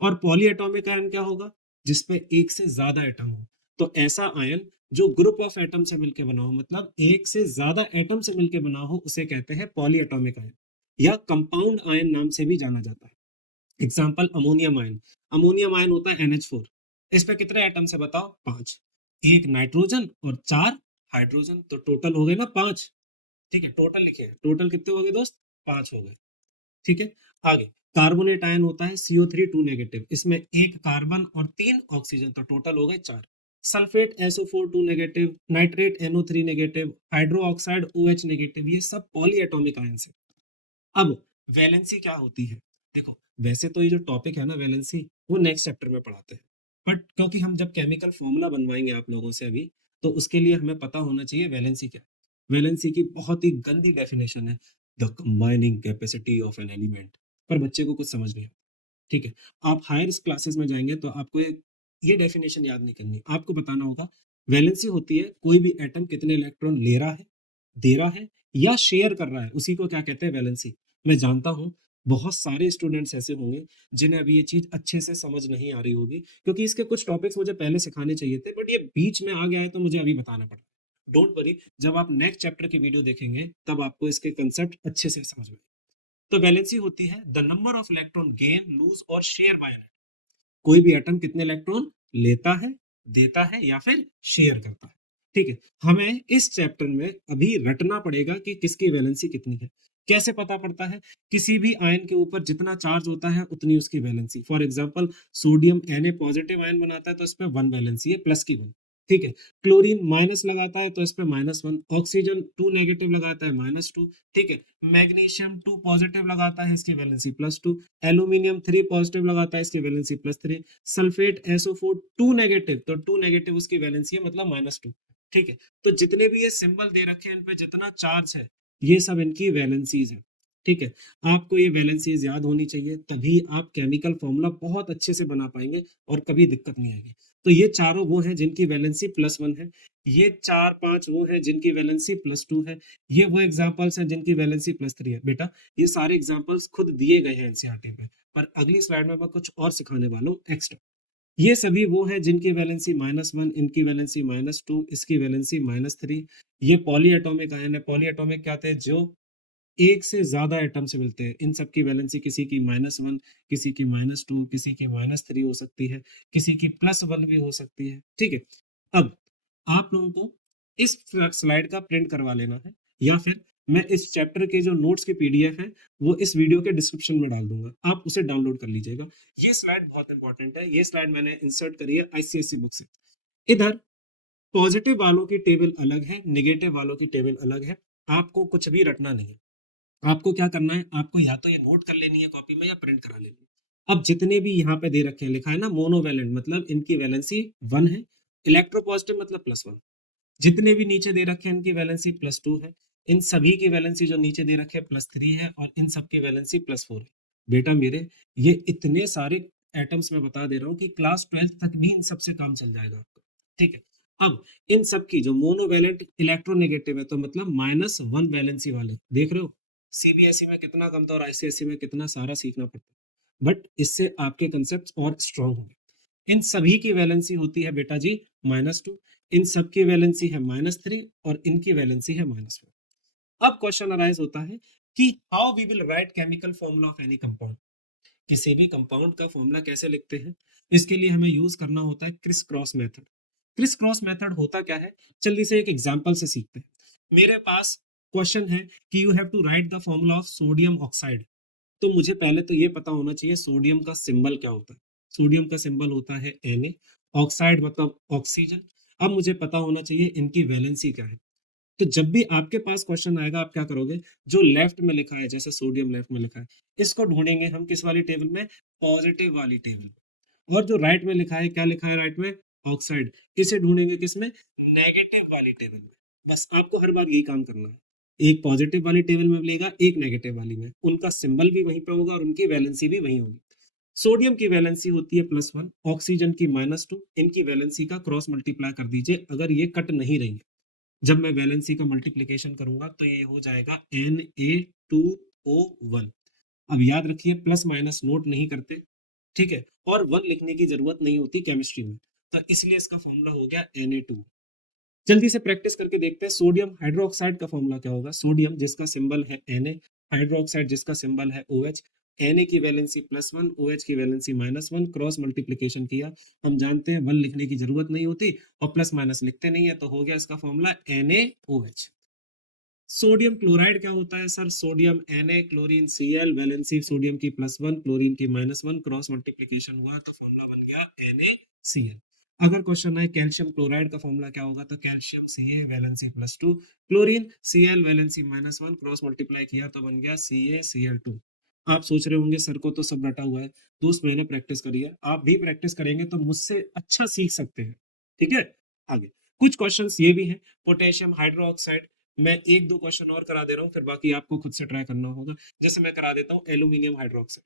और पॉली एटॉमिक आयन क्या होगा, जिसपे एक से ज्यादा एटम हो। तो ऐसा आयन जो ग्रुप ऑफ एटम से मिलकर बना हो, मतलब एक से ज्यादा एटम से मिलकर बना हो, उसे कहते हैं पॉली एटॉमिक आयन, या कंपाउंड आयन नाम से भी जाना जाता है। Example, ammonium ion. Ammonium ion होता है NH4, इस पे कितने एटम्स है बताओ? 5। एक नाइट्रोजन और 4 हाइड्रोजन, तो टोटल हो गए ना 5। ठीक है, टोटल लिखे, टोटल कितने हो गए दोस्त? 5 हो गए। ठीक है, आगे कार्बोनेट आयन होता है CO3 2 नेगेटिव, इसमें एक कार्बन और 3 ऑक्सीजन, तो टोटल हो गए 4। Sulphate SO4 2 negative, nitrate NO3 negative, hydro oxide OH negative, ये सब पॉली एटॉमिक आयन है। अब वैलेंसी क्या होती है? देखो, वैसे तो ये जो टॉपिक है ना वैलेंसी, वो नेक्स्ट चैप्टर में पढ़ाते हैं, बट क्योंकि हम जब केमिकल फॉर्मूला बनवाएंगे आप लोगों से अभी, तो उसके लिए हमें पता होना चाहिए वैलेंसी क्या है। वैलेंसी की बहुत ही गंदी डेफिनेशन है, the combining capacity of an element, पर बच्चे को कुछ समझ नहीं आता। ठीक है, आप हायर क्लासेस में जाएंगे तो आपको ये डेफिनेशन याद नहीं करनी, आपको बताना होगा वैलेंसी होती है कोई भी एटम कितने इलेक्ट्रॉन ले रहा है, दे रहा है या शेयर कर रहा है, उसी को क्या कहते हैं? वैलेंसी। मैं जानता हूँ बहुत सारे स्टूडेंट्स ऐसे होंगे जिन्हें अभी ये चीज अच्छे से समझ नहीं आ रही होगी, क्योंकि इसके कुछ टॉपिक्स मुझे पहले सिखाने चाहिए थे, बट ये बीच में आ गया है तो मुझे अभी बताना पड़ा। डोंट वरी, जब आप नेक्स्ट चैप्टर की वीडियो देखेंगे तब आपको इसके कंसेप्ट अच्छे से समझ में। तो वैलेंसी होती है the number of electron gain lose और शेयर बाय, कोई भी एटम कितने इलेक्ट्रॉन लेता है, देता है या फिर शेयर करता है। ठीक है, हमें इस चैप्टर में अभी रटना पड़ेगा कि किसकी वैलेंसी कितनी है। कैसे पता पड़ता है? किसी भी आयन के ऊपर जितना चार्ज होता है उतनी उसकी valency. For example sodium Na positive ion बनाता है तो इस पे 1 वैलेंसी है, प्लस की 1। ठीक है, क्लोरीन माइनस लगाता है तो इस पे -1, ऑक्सीजन 2 नेगेटिव लगाता है -2। ठीक है, मैग्नीशियम 2 पॉजिटिव लगाता है, इसकी वैलेंसी +2, एल्यूमिनियम 3 पॉजिटिव लगाता है, इसकी वैलेंसी +3, सल्फेट SO4 2 नेगेटिव, तो 2 नेगेटिव उसकी वैलेंसी है, मतलब -2। ठीक है, तो जितने भी ये सिंबल दे रखे हैं इन पे जितना चार्ज है, ये सब इनकी वैलेंसीज है। ठीक है, आपको ये वैलेंसीज याद होनी चाहिए, तभी आप केमिकल फॉर्मूला बहुत अच्छे से बना पाएंगे और कभी दिक्कत नहीं आएगी। तो ये चारों वो हैं जिनकी वैलेंसी +1 है, ये 4-5 वो हैं जिनकी वैलेंसी +2 है, ये वो एग्जांपल्स हैं जिनकी वैलेंसी +3 है। बेटा, ये सारे एग्जांपल्स खुद दिए गए हैं एनसीईआरटी में, पर अगली स्लाइड में मैं कुछ और सिखाने वाला हूँ एक्स्ट्रा। ये सभी वो हैं जिनकी वैलेंसी -1, इनकी वैलेंसी -2, इसकी वैलेंसी -3। ये पॉली एटॉमिक आयन है। पॉली एटॉमिक क्या होते हैं? जो एक से ज्यादा एटम से मिलते हैं। इन सब की वैलेंसी किसी की -1, किसी की -2, किसी की -3 हो सकती है, किसी की +1 भी हो सकती है। ठीक है, अब आप लोगों को इस स्लाइड का प्रिंट करवा लेना है, या फिर मैं इस चैप्टर के जो नोट्स की पीडीएफ है वो इस वीडियो के डिस्क्रिप्शन में डाल दूंगा, आप उसे डाउनलोड कर लीजिएगा। ये स्लाइड बहुत इंपॉर्टेंट है, ये स्लाइड मैंने इंसर्ट करी है आईसीएससी बुक से। इधर पॉजिटिव वालों की टेबल अलग है, नेगेटिव वालों की टेबल अलग है। आपको कुछ भी रटना नहीं है, आपको क्या करना है, आपको या तो ये नोट कर लेनी है कॉपी में या प्रिंट करा लेनी है। अब जितने भी यहाँ पे दे रखे हैं, लिखा है ना मोनोवैलेंट, मतलब इनकी वैलेंसी 1 है, इलेक्ट्रोपॉजिटिव मतलब +1। जितने भी नीचे दे रखे हैं इनकी वैलेंसी +2 है, इन सभी की वैलेंसी जो नीचे दे रखे हैं +3 है, और इन सब की वैलेंसी +4 है। बेटा मेरे, ये इतने सारे एटम्स मैं बता दे रहा हूँ कि क्लास 12 तक भी इन सबसे काम चल जाएगा आपका। ठीक है, अब इन सब की जो मोनोवैलेंट इलेक्ट्रोनेगेटिव है, तो मतलब -1 वैलेंसी वाले, देख रहे हो सीबीएसई में कितना कम था और आईसीएसई में कितना सारा सीखना पड़ता है, बट इससे आपके कंसेप्ट और स्ट्रांग होंगे। इन सभी की वैलेंसी होती है बेटा जी -2, इन सब की वैलेंसी है -3, और इनकी वैलेंसी है -1। अब क्वेश्चन अराइज होता है कि how we will write chemical formula of any compound. किसी भी कंपाउंड का फॉर्मूला कैसे लिखते हैं? इसके लिए हमें यूज करना होता है criss cross method. Criss cross method होता क्या है, जल्दी से एक एग्जांपल से सीखते हैं। मेरे पास क्वेश्चन है कि you have to write the formula of sodium oxide, तो मुझे पहले तो ये पता होना चाहिए सोडियम का सिंबल क्या होता है। सोडियम का सिंबल होता है Na, ऑक्साइड मतलब ऑक्सीजन। अब मुझे पता होना चाहिए इनकी वैलेंसी क्या है। तो जब भी आपके पास क्वेश्चन आएगा आप क्या करोगे, जो लेफ्ट में लिखा है, जैसे सोडियम लेफ्ट में लिखा है, इसको ढूंढेंगे हम किस वाली टेबल में? पॉजिटिव वाली टेबल। और जो राइट में लिखा है, क्या लिखा है राइट में? ऑक्साइड, इसे ढूंढेंगे किस में? नेगेटिव वाली टेबल में। बस आपको हर बार यही काम करना है, एक पॉजिटिव वाली टेबल में मिलेगा, एक नेगेटिव वाली में, उनका सिंबल भी वहीं पे होगा और उनकी वैलेंसी भी वहीं होगी। सोडियम की वैलेंसी होती है +1, ऑक्सीजन की -2, इनकी वैलेंसी का क्रॉस मल्टीप्लाई कर दीजिए अगर ये कट नहीं रही है। जब मैं वैलेंसी का मल्टीप्लिकेशन करूंगा तो ये हो जाएगा Na2O1। अब याद रखिए प्लस माइनस नोट नहीं करते, ठीक है, और 1 लिखने की जरूरत नहीं होती केमिस्ट्री में, तो इसलिए इसका फॉर्मूला हो गया Na2। जल्दी से प्रैक्टिस करके देखते हैं, सोडियम हाइड्रोक्साइड का फॉर्मूला क्या होगा? सोडियम जिसका सिंबल है Na, हाइड्रोक्साइड जिसका सिंबल है OH, Na की वैलेंसी +1, OH की वैलेंसी -1, क्रॉस मल्टीप्लिकेशन किया। हम जानते हैं 1 लिखने की जरूरत नहीं होती और प्लस माइनस लिखते नहीं है, तो हो गया इसका फॉर्मूला NaOH। सोडियम क्लोराइड क्या होता है sir? Sodium Na, chlorine Cl, valency sodium की +1, क्लोरीन की -1, क्रॉस मल्टीप्लिकेशन हुआ तो फॉर्मूला बन गया NaCl। अगर क्वेश्चन है कैल्शियम क्लोराइड का फॉर्मूला क्या होगा, तो calcium Ca, valency +2, chlorine Cl, valency -1, cross multiply किया तो बन गया CaCl2। आप सोच रहे होंगे सर को तो सब रटा हुआ है। दोस्त मैंने प्रैक्टिस करी है, आप भी प्रैक्टिस करेंगे तो मुझसे अच्छा सीख सकते हैं। ठीक है, आगे कुछ क्वेश्चंस ये भी हैं। पोटेशियम हाइड्रोक्साइड, मैं एक दो क्वेश्चन और करा दे रहा हूँ, फिर बाकी आपको खुद से ट्राई करना होगा। जैसे मैं करा देता हूँ एल्यूमिनियम हाइड्रोक्साइड।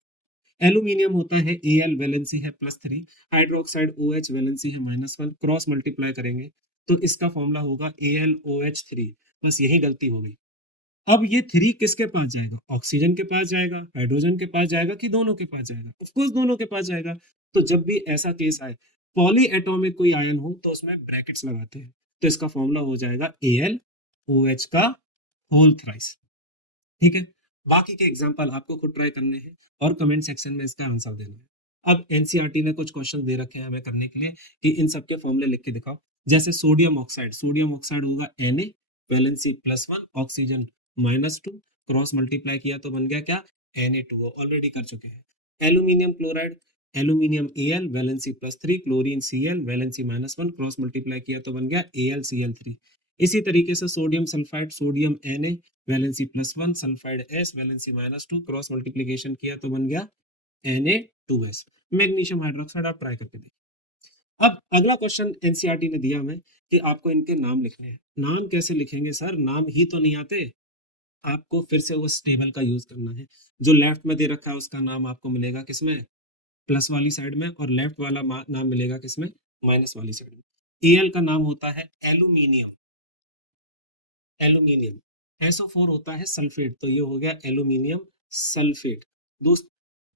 एल्यूमिनियम होता है Al, वैलेंसी है +3, हाइड्रोक्साइड OH, वैलेंसी है -1, क्रॉस मल्टीप्लाई करेंगे तो इसका फॉर्मूला होगा AlOH3। बस यही गलती हो गई। अब ये 3 किसके पास जाएगा? ऑक्सीजन के पास जाएगा, हाइड्रोजन के पास जाएगा कि दोनों के पास जाएगा? ऑफ कोर्स दोनों के पास जाएगा। तो जब भी ऐसा केस आए, पॉली एटॉमिक कोई आयन हो तो उसमें ब्रैकेट्स लगाते हैं, तो इसका फॉर्मूला हो जाएगा AlOH का होल थ्राइस। ठीक है, बाकी के एग्जाम्पल आपको खुद ट्राई करने हैं और कमेंट सेक्शन में इसका आंसर देना है। अब एनसीईआरटी ने कुछ क्वेश्चन दे रखे हैं हमें करने के लिए कि इन सबके फॉर्मूले लिख के दिखाओ। जैसे सोडियम ऑक्साइड, सोडियम ऑक्साइड होगा Na, valency +1, oxygen -2, cross multiply किया तो बन गया क्या? Na2O, ऑलरेडी कर चुके हैं। Aluminium chloride, aluminium Al, valency +3, chlorine Cl, valency -1, cross multiply किया तो बन गया AlCl3। इसी तरीके से sodium sulphide, sodium Na, valency +1, sulphide S, valency -2, cross multiplication किया तो बन गया Na2S। मैग्नीशियम हाइड्रोक्साइड आप ट्राई करके देखिए। अब अगला क्वेश्चन एनसीईआरटी ने दिया हमें कि आपको इनके नाम लिखने हैं। नाम कैसे लिखेंगे सर? नाम ही तो नहीं आते। आपको फिर से उस टेबल का यूज करना है। जो लेफ्ट में दे रखा है उसका नाम आपको मिलेगा किसमें? प्लस वाली साइड में, और लेफ्ट वाला नाम मिलेगा किसमें? माइनस वाली साइड में। Al का नाम होता है एल्यूमिनियम, एल्यूमिनियम। SO4 होता है सल्फेट, तो ये हो गया एल्यूमिनियम सल्फेट। दोस्त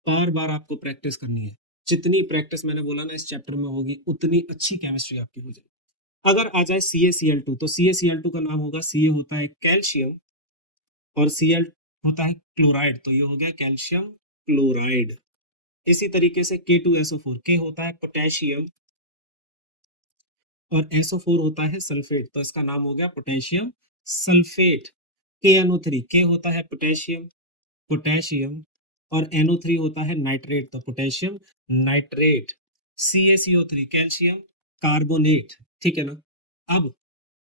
बार बार आपको प्रैक्टिस करनी है। जितनी प्रैक्टिस मैंने बोला ना इस चैप्टर में होगी, उतनी अच्छी केमिस्ट्री आपकी हो जाएगी। अगर आ जाए CaCl2, तो CaCl2 का नाम होगा, Ca होता है कैल्शियम और Cl होता है क्लोराइड, तो ये हो गया कैल्शियम क्लोराइड। इसी तरीके से K2SO4, K होता है पोटेशियम और SO4 होता है सल्फेट, तो इसका नाम हो गया पोटेशियम सल्फेट। KNO3, K होता है पोटेशियम, पोटेशियम, और NO3 होता है नाइट्रेट, तो potassium nitrate. CaCO3, calcium carbonate. ठीक है ना? अब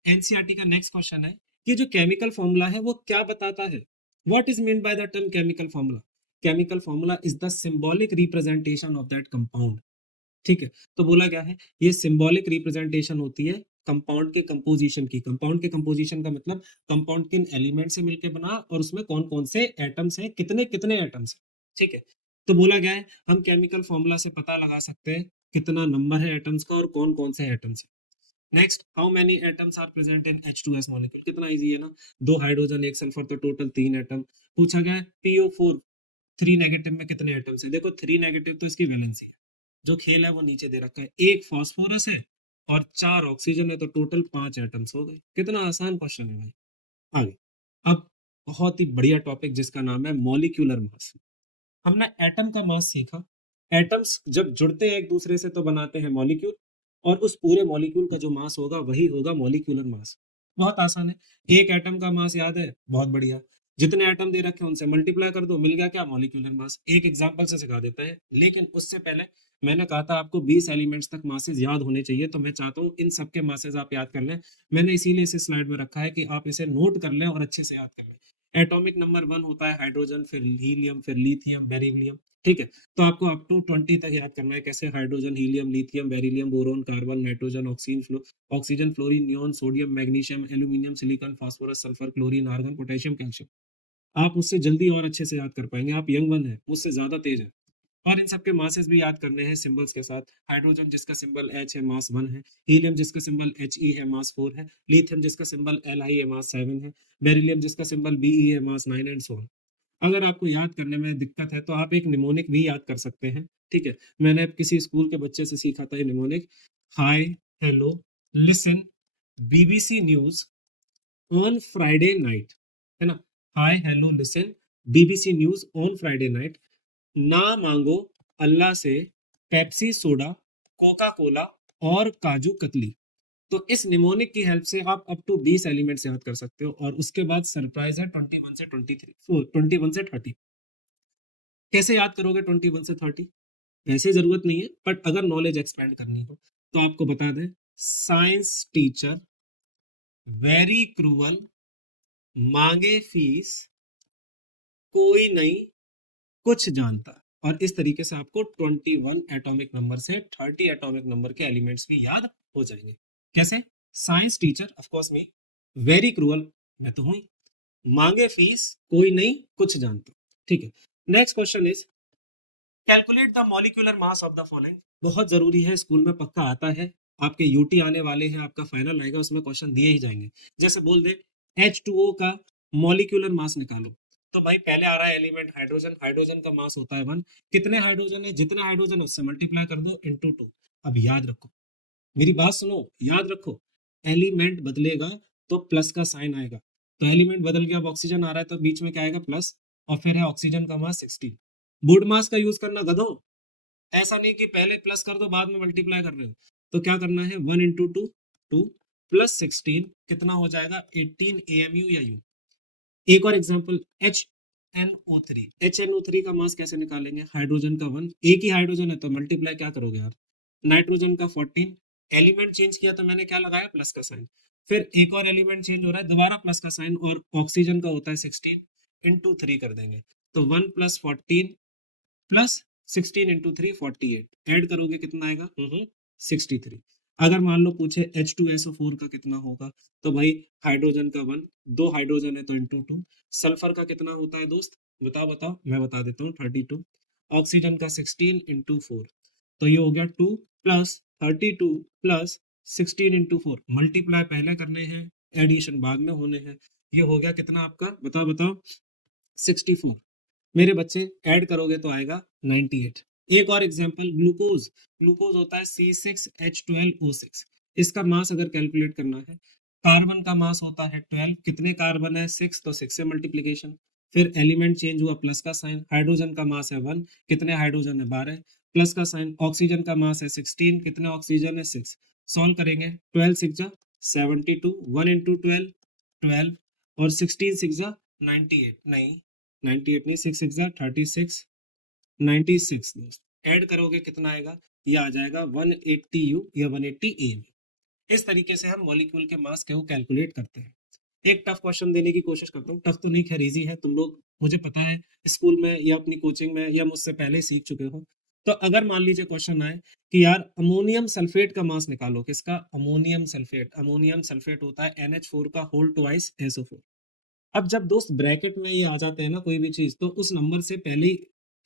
एनसीईआरटी का नेक्स्ट क्वेश्चन है कि जो केमिकल फॉर्मूला है वो क्या बताता है? What is mean by the term chemical formula? Chemical formula is the symbolic representation of that compound. ठीक है, तो बोला गया है ये सिंबॉलिक रिप्रेजेंटेशन होती है कंपाउंड के कंपोजिशन की। कंपाउंड के कंपोजिशन का मतलब कंपाउंड किन एलिमेंट से मिलकर बना और उसमें कौन कौन से एटम्स हैं, कितने कितने एटम्स हैं। ठीक है, तो बोला गया है हम केमिकल फॉर्मूला से पता लगा सकते हैं कितना नंबर है एटम्स का और कौन कौन से एटम्स हैं। Next, how many atoms are present in H2S molecule? कितना इजी है ना, 2 हाइड्रोजन 1 सल्फर, तो टोटल 3 एटम। पूछा गया है PO4 3 नेगेटिव में कितने एटम्स है? देखो 3 नेगेटिव तो इसकी वैलेंसी है, जो खेल है वो नीचे दे रखा है। एक फास्फोरस है और 4 ऑक्सीजन है, तो टोटल 5 एटम्स हो गए। कितना आसान क्वेश्चन है भाई। आगे, अब बहुत ही बढ़िया टॉपिक जिसका नाम है मॉलिक्यूलर मास। हमने एटम का मास सीखा। एटम्स जब जुड़ते हैं एक दूसरे से तो बनाते हैं मॉलिक्यूल, और उस पूरे मॉलिक्यूल का जो मास होगा वही होगा मॉलिक्यूलर मास। बहुत आसान है, एक एटम का मास याद है? बहुत बढ़िया। जितने एटम दे रखे हैं उनसे मल्टीप्लाई कर दो, मिल गया क्या? Molecular mass. एक एग्जांपल से सिखा देता है, लेकिन उससे पहले मैंने कहा था आपको 20 एलिमेंट्स तक मासेस याद होने चाहिए, तो मैं चाहता हूँ इन सबके मासेस आप याद कर लें। मैंने इसीलिए इसे स्लाइड में रखा है कि आप इसे नोट कर लें और अच्छे से याद कर लें। एटॉमिक नंबर 1 होता है हाइड्रोजन, फिर हीलियम, फिर लिथियम, बेरिलियम। ठीक है, तो आपको अप टू 20 तक याद करना है। कैसे? Hydrogen, helium, lithium, beryllium, boron, carbon, nitrogen, oxygen, fluorine, neon, sodium, magnesium, aluminium, silicon, phosphorus, sulphur, chlorine, argon, potassium, calcium. आप उससे जल्दी और अच्छे से याद कर पाएंगे। आप यंग वन है, मुझसे ज्यादा तेज है। और इन सबके मासेस भी याद करने हैं सिंबल्स के साथ। हाइड्रोजन जिसका सिंबल H है, मास 1 है। हीलियम जिसका सिंबल He है, मास 4 है। लिथियम जिसका सिंबल Li है, मास 7 है। बेरिलियम जिसका सिंबल Be है, मास 9 एंड सो ऑन। अगर आपको याद करने में दिक्कत है तो आप एक निमोनिक भी याद कर सकते हैं। ठीक है, मैंने किसी स्कूल के बच्चे से सीखा था ये mnemonic. Hi, hello, listen, BBC news on Friday night, है ना? Hi, hello, listen, BBC news on Friday night, ना मांगो अल्लाह से पेप्सी सोडा, कोका कोला और काजू कतली। तो इस निमोनिक की हेल्प से आप अप टू 20 एलिमेंट्स याद कर सकते हो, और उसके बाद सरप्राइज है 21 से 30। कैसे याद करोगे 21 से 30? वैसे जरूरत नहीं है, बट अगर नॉलेज एक्सपेंड करनी हो तो आपको बता दें, साइंस टीचर वेरी क्रूअल, मांगे फीस, कोई नहीं कुछ जानता। और इस तरीके से आपको 21 एटॉमिक नंबर से 30 एटॉमिक नंबर के एलिमेंट्स भी याद हो जाएंगे। कैसे? Science teacher of course me, very cruel मैं तो हूं, मांगे फीस, कोई नहीं कुछ जानता। ठीक है, next question is calculate the molecular mass of the following. बहुत जरूरी है, स्कूल में पक्का आता है, आपके यूटी आने वाले हैं, आपका फाइनल आएगा, उसमें क्वेश्चन दिए ही जाएंगे। जैसे बोल दे H2O का मॉलिक्यूलर मास निकालो, तो भाई पहले आ रहा है एलिमेंट हाइड्रोजन, हाइड्रोजन का मास होता है 1। कितने हाइड्रोजन है? जितने हाइड्रोजन उससे मल्टीप्लाई कर दो इंटू 2। अब याद रखो, मेरी बात सुनो, याद रखो, एलिमेंट बदलेगा तो प्लस का साइन आएगा। तो एलिमेंट बदल गया, अब ऑक्सीजन आ रहा है, तो बीच में क्या आएगा? प्लस। और फिर है ऑक्सीजन का मास 16। वुड मास का यूज करना गधो, ऐसा नहीं कि पहले प्लस कर दो बाद में मल्टीप्लाई कर रहे हो। तो क्या करना है? 1 इंटू 2 2 प्लस 16 कितना हो जाएगा? 18 AMU या यू। एक और एग्जांपल, HNO3। HNO3 का मास कैसे निकालेंगे? हाइड्रोजन का 1, एक ही हाइड्रोजन है तो मल्टीप्लाई क्या करोगे आप? नाइट्रोजन का 14, एलिमेंट चेंज किया तो मैंने क्या लगाया? प्लस का साइन। फिर एक और एलिमेंट चेंज हो रहा है, दोबारा प्लस का साइन, और ऑक्सीजन का होता है 16, इंटू 3 कर देंगे। तो 1 प्लस 14 प्लस 16 इंटू 3 48, ऐड करोगे कितना आएगा? 63। अगर मान लो पूछे H2SO4 का कितना होगा, तो भाई हाइड्रोजन का 1, दो हाइड्रोजन है तो इंटू 2। सल्फर का कितना होता है दोस्त? बताओ बताओ, मैं बता देता हूँ, 32। ऑक्सीजन का 16 इंटू 4, तो ये हो गया 2 प्लस 32 प्लस 16 इंटू 4। मल्टीप्लाई पहले करने हैं, एडिशन बाद में होने हैं। ये हो गया कितना आपका? बताओ बताओ, 64। मेरे बच्चे ऐड करोगे तो आएगा 98। एक और एग्जांपल, ग्लूकोज। ग्लूकोज होता है C6H12O6। इसका मास अगर कैलकुलेट करना है, कार्बन का मास होता है 12, कितने कार्बन है? 6, तो 6 से मल्टीप्लीकेशन। फिर एलिमेंट चेंज हुआ, प्लस का साइन। हाइड्रोजन का मास है 1, कितने हाइड्रोजन है? 12, प्लस का साइन। ऑक्सीजन का मास है 16, कितने ऑक्सीजन है? 6। सॉल्व करेंगे, 12 6 जा 72, 1 इंटू 12 12, और 16 6 जा 98, नहीं 98 नहीं, 6 6 36, 96 दोस्त। ऐड करोगे कितना आएगा? ये आ जाएगा 180 U या 180 AM। इस तरीके से हम मॉलिक्यूल के मास को कैलकुलेट करते हैं। एक टफ क्वेश्चन देने की कोशिश करता हूँ, टफ तो नहीं, खैर इजी है, तुम लोग मुझे पता है स्कूल में या अपनी कोचिंग में या मुझसे पहले सीख चुके हो। तो अगर मान लीजिए क्वेश्चन आए कि यार अमोनियम सल्फेट का मास निकालो, किसका? Ammonium sulphate. अमोनियम सल्फेट होता है NH4 का होल ट्वाइस SO4। अब जब दोस्त ब्रैकेट में ये आ जाते हैं ना कोई भी चीज, तो उस नंबर से पहले ही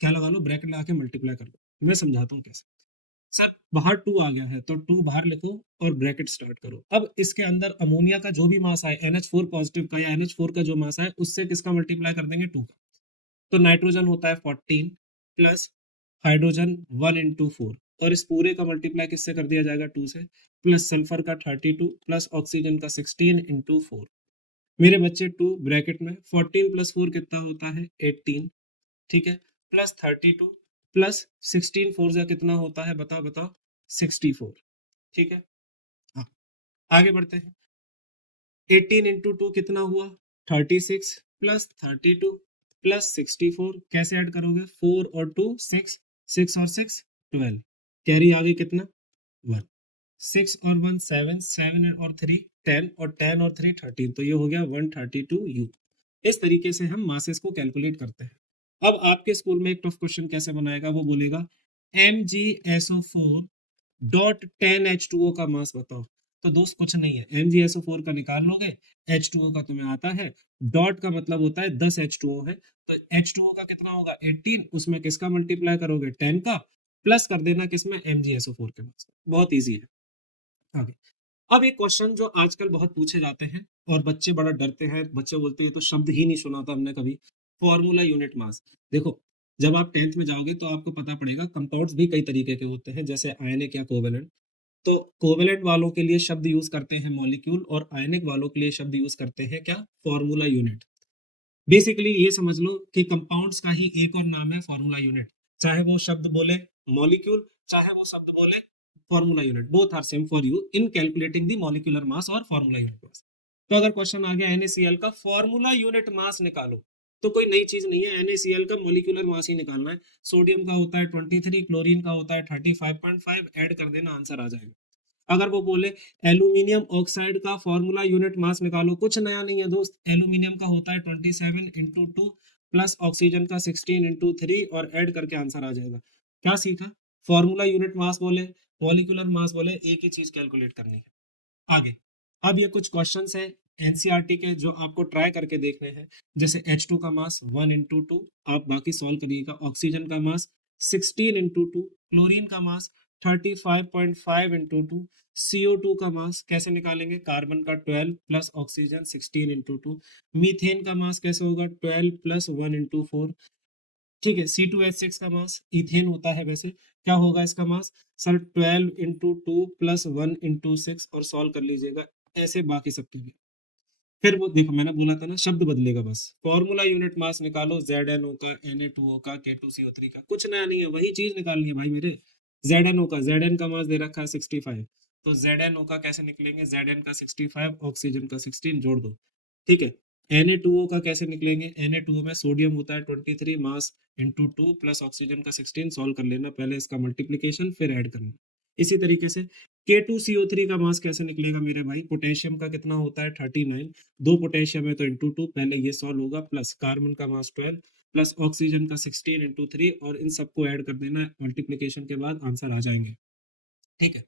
क्या लगा लो? ब्रैकेट लगा के मल्टीप्लाई कर लो। मैं समझाता हूँ कैसे। सर बाहर 2 आ गया है तो 2 बाहर लिखो और ब्रैकेट स्टार्ट करो। अब इसके अंदर अमोनिया का जो भी मास आए, NH4 पॉजिटिव का या NH4 का जो मास आए, उससे किसका मल्टीप्लाई कर देंगे? 2 का। तो नाइट्रोजन होता है 14 प्लस हाइड्रोजन 1 इंटू 4, और इस पूरे का मल्टीप्लाई किससे कर दिया जाएगा? 2 से, प्लस सल्फर का 32 प्लस ऑक्सीजन का 16 इंटू 4। मेरे बच्चे 2 ब्रैकेट में 14 प्लस 4 कितना होता है? 18, ठीक है, प्लस 32 प्लस 16 4 जा कितना होता है? बताओ बताओ, 64। ठीक है, हाँ, आगे बढ़ते हैं। 18 इंटू 2 कितना हुआ? 36 प्लस 32 प्लस 64। कैसे ऐड करोगे? 4 और 2 6, 6 और 6 12। कैरी आ गई कितना? 1। 6 और 1 7, 7 और 3 10, और 10 और 3 13, तो ये हो गया 132 U। इस तरीके से हम मासेस को कैलकुलेट करते हैं। अब आपके स्कूल में एक टफ क्वेश्चन कैसे बनाएगा? वो बोलेगा MgSO4 डॉट 10H2O का मास बताओ। तो दोस्त कुछ नहीं है, MgSO4 का निकाल लोगे, H2O का तुम्हें आता है, डॉट का मतलब होता है 10 H2O है, तो H2O का कितना होगा? 18, उसमें किसका मल्टीप्लाई करोगे? 10 का, प्लस कर देना किसमें? MgSO4 के मास। बहुत ईजी है। आगे, अब एक क्वेश्चन जो आजकल बहुत पूछे जाते हैं और बच्चे बड़ा डरते हैं, बच्चे बोलते हैं तो शब्द ही नहीं सुना था हमने कभी, फॉर्मूला यूनिट मास। देखो, जब आप 10th में जाओगे तो आपको पता पड़ेगा कंपाउंड्स भी कई तरीके के होते हैं, जैसे आयनिक या कोवेलेंट। तो कोवेलेंट वालों के लिए शब्द यूज करते हैं मॉलिक्यूल, और आयनिक वालों के लिए शब्द यूज करते हैं क्या? Formula unit. बेसिकली ये समझ लो कि कंपाउंड्स का ही एक और नाम है फॉर्मूला यूनिट। चाहे वो शब्द बोले मॉलिक्यूल, चाहे वो शब्द बोले formula unit, both are same for you in calculating the molecular mass और फॉर्मूला यूनिट मास। तो अगर क्वेश्चन आ गया NaCl का फॉर्मूला यूनिट मास निकालो, तो कोई नई चीज नहीं है, NaCl का मॉलिक्यूलर मास ही निकालना है। सोडियम का होता है 23, क्लोरीन का होता है 35.5, ऐड कर देना, आंसर आ जाएगा। अगर वो बोले एल्यूमिनियम ऑक्साइड का फॉर्मूला यूनिट मास निकालो, कुछ नया नहीं है दोस्त, एल्यूमिनियम का होता है 27 × 2 प्लस ऑक्सीजन का 16 × 3 और ऐड करके आंसर आ जाएगा। क्या सीखा? फॉर्मूला यूनिट मास बोले, मॉलिक्यूलर मास बोले, एक ही चीज कैलकुलेट करनी है। आगे, अब ये कुछ क्वेश्चंस हैं एनसीईआरटी के जो आपको ट्राई करके देखने हैं। जैसे H2 का मास 1 × 2, आप बाकी सॉल्व करिएगा। ऑक्सीजन का मास 16 × 2, क्लोरीन का मास 35.5 × 2, CO2 का मास कैसे निकालेंगे? कार्बन का 12 प्लस ऑक्सीजन 16 × 2, मीथेन का मास कैसे होगा? 12 प्लस 1 × 4, ठीक है। C2H6 का मास इथेन होता है, वैसे क्या होगा इसका मास? सर 12 × 2 प्लस 1 × 6, और सॉल्व कर लीजिएगा ऐसे बाकी सबके भी। फिर वो देखो, मैंने बोला था ना, शब्द बदलेगा बस। फॉर्मूला यूनिट मास निकालो ZnO का, Na2O का, K2CO3 का, कुछ नया नहीं है, वही चीज निकालनी है भाई मेरे। ZnO का, Zn का मास दे रखा है 65, तो ZnO का कैसे निकलेंगे? Zn का 65, ऑक्सीजन का 16 जोड़ दो, ठीक है। Na2O का कैसे निकलेंगे? Na2O में सोडियम होता है 23 मास इंटू 2 प्लस ऑक्सीजन का 16, सॉल्व कर लेना पहले इसका मल्टीप्लीकेशन, फिर ऐड करना। इसी तरीके से K2CO3 का मास कैसे निकलेगा मेरे भाई? पोटेशियम का कितना होता है 39, दो पोटेशियम है तो इंटू 2, पहले ये सॉल्व होगा, प्लस कार्बन का मास 12 प्लस ऑक्सीजन का 16 × 3, और इन सबको ऐड कर देना मल्टीप्लीकेशन के बाद, आंसर आ जाएंगे, ठीक है।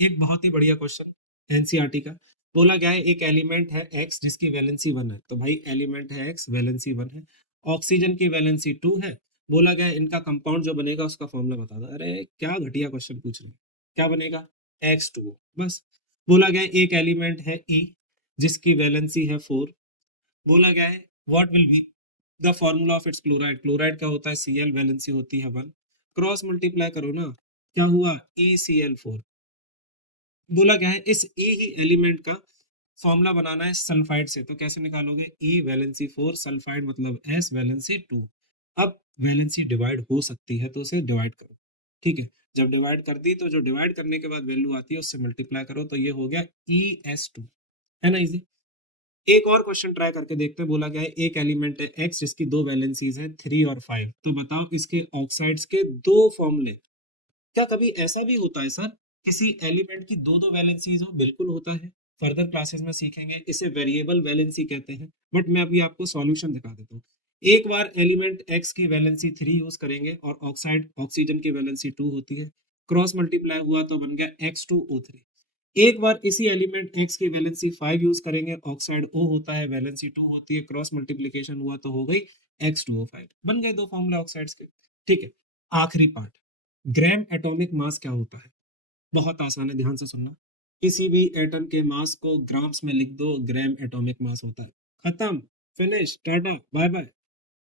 एक बहुत ही बढ़िया क्वेश्चन एनसीईआरटी का, बोला गया है एक एलिमेंट है X जिसकी वैलेंसी 1 है। तो भाई एलिमेंट है X, वैलेंसी 1 है, ऑक्सीजन की वैलेंसी 2 है, बोला गया है इनका कंपाउंड जो बनेगा उसका फॉर्मूला बता दो। अरे क्या घटिया क्वेश्चन पूछ रहे हैं, क्या बनेगा? X2O, बस। बोला गया है एक एलिमेंट है E जिसकी वैलेंसी है 4, बोला गया है what will be the formula of its chloride, chloride का होता है Cl, वैलेंसी होती है 1, क्रॉस मल्टीप्लाई करो ना, क्या हुआ? ECl4। बोला गया है इस ए ही एलिमेंट का फॉर्मूला बनाना है सल्फाइड से, तो कैसे निकालोगे? E वैलेंसी 4, सल्फाइड मतलब S वैलेंसी 2। अब वैलेंसी डिवाइड हो सकती है तो उसे डिवाइड करो, ठीक है। जब डिवाइड कर दी तो जो डिवाइड करने के बाद वैल्यू आती है उससे मल्टीप्लाई करो, तो ये हो गया ES2, है ना इजी। एक और क्वेश्चन ट्राई करके देखते हैं। बोला गया है एक एलिमेंट है X जिसकी दो वैलेंसीज हैं 3 और 5, तो बताओ इसके ऑक्साइड्स के दो फॉर्मूले। क्या कभी ऐसा भी होता है सर, किसी एलिमेंट की दो दो वैलेंसीज हो? बिल्कुल होता है, फर्दर क्लासेस में सीखेंगे, इसे वेरिएबल वैलेंसी कहते हैं। बट मैं अभी आपको सॉल्यूशन दिखा देता हूँ। एक बार एलिमेंट X की वैलेंसी 3 यूज करेंगे और ऑक्साइड ऑक्सीजन की वैलेंसी 2 होती है, क्रॉस मल्टीप्लाई हुआ तो बन गया X2O3। एक बार इसी एलिमेंट X की वैलेंसी 5 यूज करेंगे, ऑक्साइड O होता है, वैलेंसी 2 होती है, क्रॉस मल्टीप्लीकेशन हुआ तो हो गई X2O5, बन गए दो फॉर्मूले ऑक्साइड्स के, ठीक है। आखिरी पार्ट, ग्राम एटॉमिक मास क्या होता है? बहुत आसान है, ध्यान से सुनना। किसी भी एटम के मास को ग्राम्स में लिख दो, ग्राम एटॉमिक मास होता है, खत्म, फिनिश, टाटा, बाय बाय।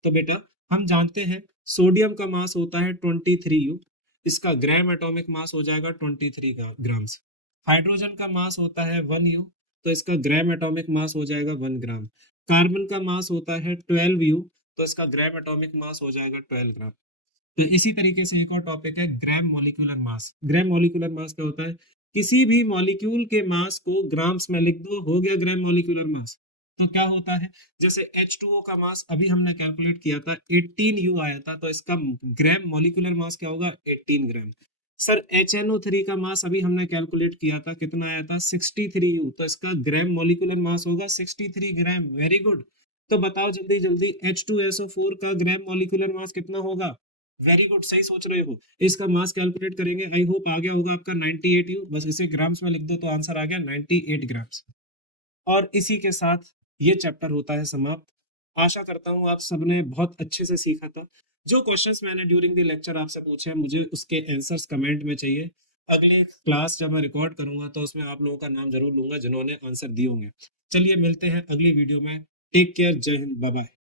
तो बेटा हम जानते हैं सोडियम का मास होता है 23U, इसका ग्राम एटॉमिक मास हो जाएगा 23 ग्राम्स। हाइड्रोजन का मास होता है 1U, तो इसका ग्राम एटॉमिक मास हो जाएगा 1 ग्राम। कार्बन का मास होता है 12U, तो इसका ग्राम एटॉमिक मास हो जाएगा 12 ग्राम। तो इसी तरीके से एक और टॉपिक है gram molecular mass. Gram molecular mass क्या होता है? किसी भी मॉलिक्यूल के मास को ग्राम्स में लिख दो, हो गया ग्राम मॉलिक्यूलर मास। तो क्या होता है, जैसे H2O का मास अभी हमने कैलकुलेट किया था 18U आया था, तो इसका ग्राम मॉलिक्यूलर मास क्या होगा? 18 ग्राम। सर HNO3 का मास अभी हमने कैलकुलेट किया था, कितना आया था? 63U, तो इसका ग्राम मॉलिक्यूलर मास होगा 63 ग्राम। Very good. तो बताओ जल्दी जल्दी H2SO4 का ग्राम मॉलिक्यूलर मास कितना होगा? वेरी गुड, सही सोच रहे हो। इसका मास कैलकुलेट करेंगे, आई होप आ गया होगा आपका 98U, बस इसे ग्राम्स में लिख दो तो आंसर आ गया 98 ग्राम्स। और इसी के साथ ये चैप्टर होता है समाप्त। आशा करता हूँ आप सबने बहुत अच्छे से सीखा था। जो क्वेश्चंस मैंने ड्यूरिंग द लेक्चर आपसे पूछे हैं, मुझे उसके आंसर्स कमेंट में चाहिए। अगले क्लास जब मैं रिकॉर्ड करूंगा तो उसमें आप लोगों का नाम जरूर लूंगा जिन्होंने आंसर दिए होंगे। चलिए मिलते हैं अगली वीडियो में। टेक केयर, जय हिंद, बाय बाय।